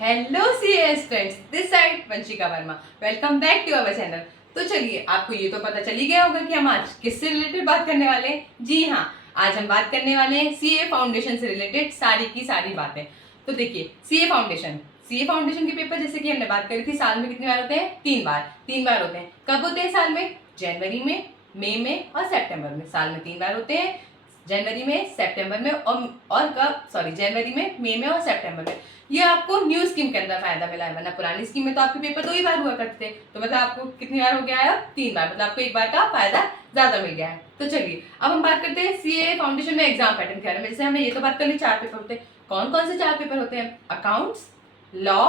Hello CS friends, this side Vanshika Verma. Welcome back to our channel. तो चलिए, आपको ये तो पता चल ही गया होगा कि हम आज किससे रिलेटेड बात करने वाले हैं। जी हाँ, आज हम बात करने वाले हैं सीए फाउंडेशन से रिलेटेड सारी की सारी बातें। तो देखिए, सीए फाउंडेशन के पेपर जैसे कि हमने बात करी थी, साल में कितनी बार होते हैं? 3 बार होते हैं। कब होते हैं साल में? जनवरी में, मई में और सितंबर में। साल में 3 बार होते हैं, जनवरी में, सितंबर में और कब? सॉरी, जनवरी में, मई में और सितंबर में। ये आपको न्यू स्कीम के अंदर फायदा मिला है, वरना पुरानी स्कीम में तो आपके पेपर 2 ही बार हुआ करते थे। तो मतलब आपको कितनी बार हो गया है? 3 बार। मतलब आपको 1 बार का फायदा ज्यादा मिल गया है। तो चलिए, अब हम बात करते हैं सीए फाउंडेशन में एग्जाम पैटर्न के बारे में। जैसे हमने ये तो बात कर ली, 4 पेपर होते हैं। कौन कौन से 4 पेपर होते हैं? अकाउंट्स, लॉ,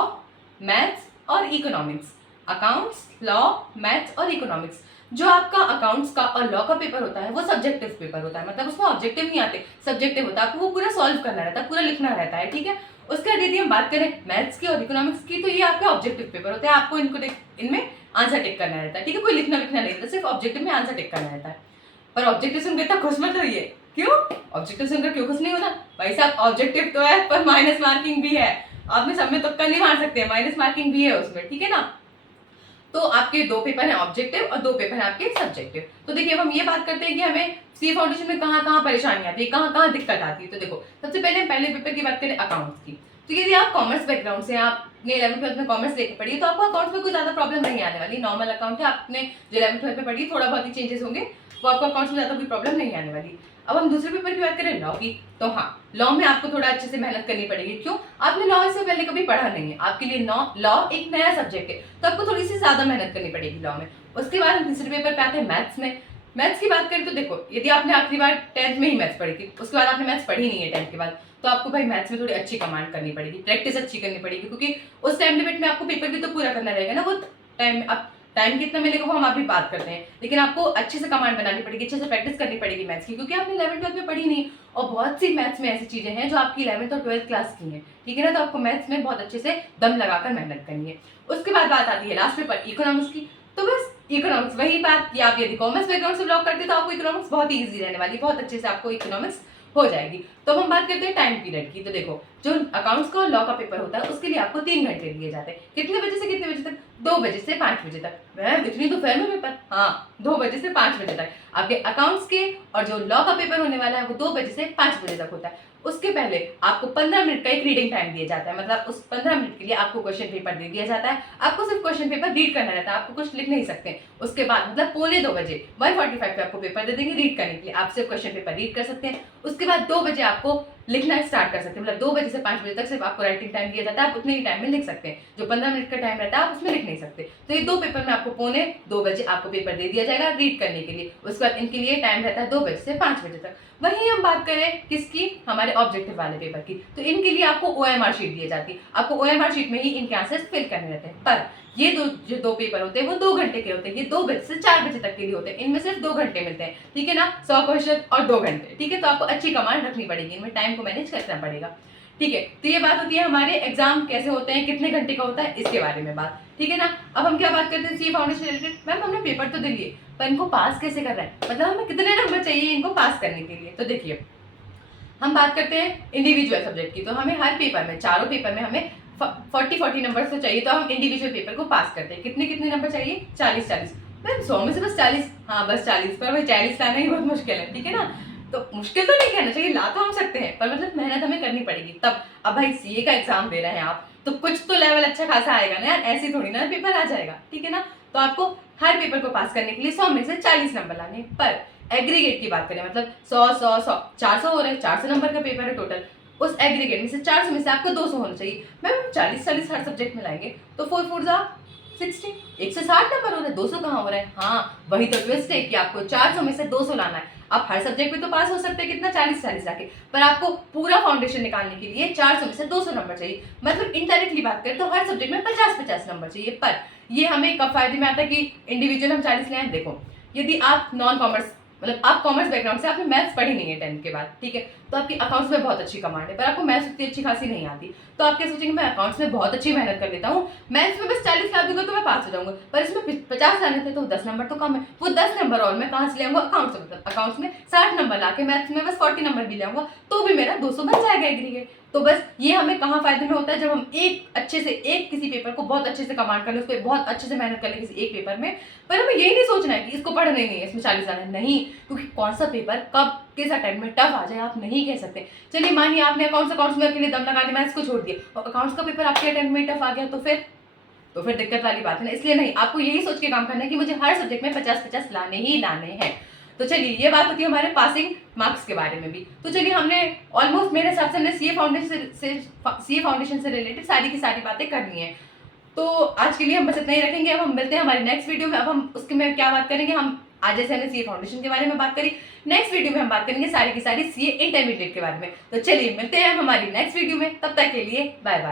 मैथ्स और इकोनॉमिक्स। अकाउंट्स, लॉ, मैथ्स और इकोनॉमिक्स। जो आपका अकाउंट्स का और लॉ का पेपर होता है वो सब्जेक्टिव पेपर होता है, मतलब उसमें ऑब्जेक्टिव नहीं आते, सब्जेक्टिव होता है। आपको वो पूरा सॉल्व करना रहता है, पूरा लिखना रहता है, ठीक है। उसके बाद यदि हम बात करें मैथ्स की और इकोनॉमिक्स की, तो ये आपके ऑब्जेक्टिव पेपर होते हैं। आपको इनमें आंसर टिक करना रहता है, ठीक है। कोई लिखना नहीं रहता, सिर्फ ऑब्जेक्टिव में आंसर टिक करना रहता है। पर ऑब्जेक्टिव सुनकर इतना खुश मत रहिए। क्यों? ऑब्जेक्टिव सुनकर क्यों खुश नहीं होना भाई साहब? ऑब्जेक्टिव तो है पर माइनस मार्किंग भी है। आपने सब में तुक्का नहीं मार सकते, माइनस मार्किंग भी है उसमें, ठीक है ना। तो आपके 2 पेपर हैं ऑब्जेक्टिव और 2 पेपर हैं आपके सब्जेक्टिव। तो देखिए, अब हम ये बात करते हैं कि हमें सी फाउंडेशन में कहाँ कहाँ परेशानी आती है, कहाँ कहाँ दिक्कत आती है। तो देखो, सबसे पहले पहले पेपर की बात करें अकाउंट्स की। तो यदि आप कॉमर्स बैकग्राउंड से, आपने 11th-12th में कॉमर्स लेके पढ़ी है, तो आपको अकाउंट्स में कोई ज्यादा प्रॉब्लम नहीं आने वाली। नॉर्मल अकाउंट है, आपने जो 11th-12th में पढ़ी, थोड़ा बहुत ही चेंजेस होंगे, वो आपको अकाउंट्स में ज्यादा कोई प्रॉब्लम नहीं आने वाली। अब हम दूसरे पेपर की बात करें लॉ की, तो हाँ, लॉ में आपको थोड़ा अच्छे से मेहनत करनी पड़ेगी। क्यों? आपने लॉ से पहले कभी पढ़ा नहीं है, आपके लिए लॉ एक नया सब्जेक्ट है, तो आपको थोड़ी सी ज्यादा मेहनत करनी पड़ेगी लॉ में। उसके बाद हम तीसरे पेपर पे आते हैं मैथ्स में। मैथ्स की बात करें तो देखो, यदि आपने आखिरी बार 10th में ही मैथ्स पढ़ी थी, उसके बाद आपने मैथ्स पढ़ी नहीं है 10th के बाद, तो आपको भाई मैथ्स में थोड़ी अच्छी कमांड करनी पड़ेगी, प्रैक्टिस अच्छी करनी पड़ेगी, क्योंकि उस टाइम लिमिट में आपको पेपर भी तो पूरा करना रहेगा ना। वो टाइम, अब टाइम कितना मिलेगा वो हम अभी बात करते हैं, लेकिन आपको अच्छे से कमांड बनानी पड़ेगी, अच्छे से प्रैक्टिस करनी पड़ेगी मैथ्स की, क्योंकि आपने 11th-12th में पढ़ी नहीं। और बहुत सी मैथ्स में ऐसी चीजें हैं जो आपकी 11th और 12th क्लास की हैं, ठीक है ना। तो आपको मैथ्स में बहुत अच्छे से दम लगाकर मेहनत करनी है। उसके बाद बात आती है लास्ट पेपर इकोनॉमिक्स की। तो बस इकोनॉमिक्स वही बात कि आप यदि कॉमर्स बैकग्राउंड से बिलोंग करते तो आपको इकोनॉमिक्स बहुत ही ईजी रहने वाली, बहुत अच्छे से आपको इकोनॉमिक्स हो जाएगी। तो हम बात करते हैं टाइम पीरियड की। तो देखो, जो अकाउंट्स का और लॉ का पेपर होता है उसके लिए आपको 3 घंटे दिए जाते हैं। कितने बजे से कितने बजे तक? 2 बजे से 5 बजे तक। मैम, इतनी दोपहर में पेपर? हाँ, 2 बजे से 5 बजे तक आपके अकाउंट्स के। और जो लॉ का पेपर होने वाला है वो 2 बजे से 5 बजे तक होता है। उसके पहले आपको 15 मिनट का एक रीडिंग टाइम दिया जाता है, मतलब उस 15 मिनट के लिए आपको क्वेश्चन पेपर दे दिया जाता है। आपको सिर्फ क्वेश्चन पेपर रीड करना रहता है, आपको कुछ लिख नहीं सकते। उसके बाद मतलब 1:45 1:45 पे आपको पेपर दे देंगे रीड करने के लिए, आप सिर्फ क्वेश्चन पेपर रीड कर सकते हैं। उसके बाद 2 बजे आपको लिखना स्टार्ट कर सकते हैं, मतलब 2 बजे से 5 बजे तक सिर्फ आपको राइटिंग टाइम दिया जाता है, आप उतने ही टाइम में लिख सकते हैं। जो 15 मिनट का टाइम रहता है आप उसमें लिख नहीं सकते। तो ये 2 पेपर में आपको 1:45 बजे आपको पेपर दे दिया जाएगा रीड करने के लिए। उसके बाद इनके लिए टाइम रहता है 2 बजे से 5 बजे तक। वहीं हम बात करें किसकी? हमारे ऑब्जेक्टिव वाले पेपर की। तो इनके लिए आपको ओएमआर शीट दी जाती है, आपको ओएमआर शीट में ही इनके आंसर्स फिल करने रहते हैं। पर ये जो 2 पेपर होते हैं वो 2 घंटे के होते हैं, ये 2 बजे से 4 बजे तक के लिए होते हैं। इनमें सिर्फ 2 घंटे मिलते हैं, ठीक है ना। 100 क्वेश्चन और 2 घंटे, ठीक है। तो आपको अच्छी कमांड रखनी पड़ेगी, इनमें टाइम को मैनेज करना पड़ेगा, ठीक है। तो ये बात होती है हमारे एग्जाम कैसे होते हैं, कितने घंटे का होता है, इसके बारे में बात, ठीक है ना। अब हम क्या बात करते हैं सी फाउंडेशन रिलेटेड। मैम, हमने पेपर तो दे लिए, पर इनको पास कैसे कर रहा है, मतलब हमें कितने नंबर चाहिए इनको पास करने के लिए। तो देखिए, हम बात करते हैं इंडिविजुअल सब्जेक्ट की। तो हमें हर पेपर में, चारों पेपर में हमें 40 नंबर तो चाहिए। तो हम इंडिविजुअल पेपर को पास करते हैं। कितने कितने नंबर चाहिए? 40 मैम, 100 में से बस 40? हाँ, बस 40, पर भाई 40 लाना ही बहुत मुश्किल है, ठीक है ना। तो मुश्किल तो नहीं कहना चाहिए, ला तो हम सकते हैं, पर मतलब मेहनत हमें करनी पड़ेगी तब। अब भाई सीए का एग्जाम दे रहे हैं आप, तो कुछ तो लेवल अच्छा खासा आएगा ना यार, ऐसे थोड़ी ना पेपर आ जाएगा, ठीक है ना। तो आपको हर पेपर को पास करने के लिए 100 में से 40 नंबर लाने हैं। पर एग्रीगेट की बात करें, मतलब 100 400 हो रहे हैं, 400 नंबर का पेपर है टोटल। उस एग्रीगेट में से 400 में से आपको 200 होना चाहिए। मैम, 40 हर सब्जेक्ट में लाएंगे तो 4 4 जा 60, 160 नंबर हो रहे हैं, 200 कहाँ हो रहा है। हाँ, वही तो ट्विस्ट है कि आपको 400 में से 200 लाना है। आप हर सब्जेक्ट में तो पास हो सकते हैं, कितना? 40 लाके, पर आपको पूरा फाउंडेशन निकालने के लिए 400 में से 200 नंबर चाहिए। मतलब इनडायरेक्टली बात करें तो हर सब्जेक्ट में 50 नंबर चाहिए। पर ये हमें कब फायदे में आता है कि इंडिविजुअल हम 40 ले आए? देखो, यदि आप नॉन कॉमर्स, मतलब आप कॉमर्स बैकग्राउंड से, आपने मैथ्स पढ़ी नहीं है 10th के बाद, ठीक है, तो आपकी अकाउंट्स में बहुत अच्छी कमांड है, पर आपको मैथ्स उतनी अच्छी खासी नहीं आती। तो आप क्या सोचेंगे, मैं अकाउंट्स में बहुत अच्छी मेहनत कर लेता हूँ, मैथ्स में बस 40 ला दूंगा तो मैं पास हो जाऊंगा, पर इसमें 50 लाने थे तो 10 नंबर तो कम है। वो 10 नंबर और मैं कहाँ से ले आऊंगा? अकाउंट्स में। मतलब अकाउंट्स में 60 नंबर लाके मैथ्स में बस 40 नंबर भी ले आऊंगा तो भी मेरा 200 बन जाएगा एग्रीगेट। तो बस ये हमें कहाँ फायदे में होता है, जब हम एक किसी पेपर को बहुत अच्छे से कमांड कर ले, उस पर बहुत अच्छे से मेहनत कर ले किसी एक पेपर में। पर हमें यही नहीं सोचना है कि इसको पढ़ना ही नहीं है, इसमें 40 आना है, नहीं, क्योंकि कौन सा पेपर कब किस अटेम्प्ट में टफ आ जाए आप नहीं कह सकते। चलिए मानिए आपने अकाउंट्स में अकेले दम लगा दिया, मैथ्स को छोड़ दिया और अकाउंट्स का पेपर आपके अटेम्प्ट में टफ आ गया, तो फिर दिक्कत वाली बात है ना। इसलिए नहीं, आपको यही सोच के काम करना है कि मुझे हर सब्जेक्ट में 50-50 लाने ही लाने हैं। तो चलिए ये बात होती है हमारे पासिंग मार्क्स के बारे में भी। तो चलिए हमने ऑलमोस्ट मेरे हिसाब से हमने सीए फाउंडेशन से रिलेटेड सारी की सारी बातें करनी है। तो आज के लिए हम बस इतना ही रखेंगे। अब हम मिलते हैं हमारी नेक्स्ट वीडियो में। अब हम उसके में क्या बात करेंगे, हम आज जैसे हमने सीए फाउंडेशन के बारे में बात करी, नेक्स्ट वीडियो में हम बात करेंगे सारी की सारी सीए इंटरमीडिएट के बारे में। तो चलिए मिलते हैं हमारी नेक्स्ट वीडियो में, तब तक के लिए बाय बाय।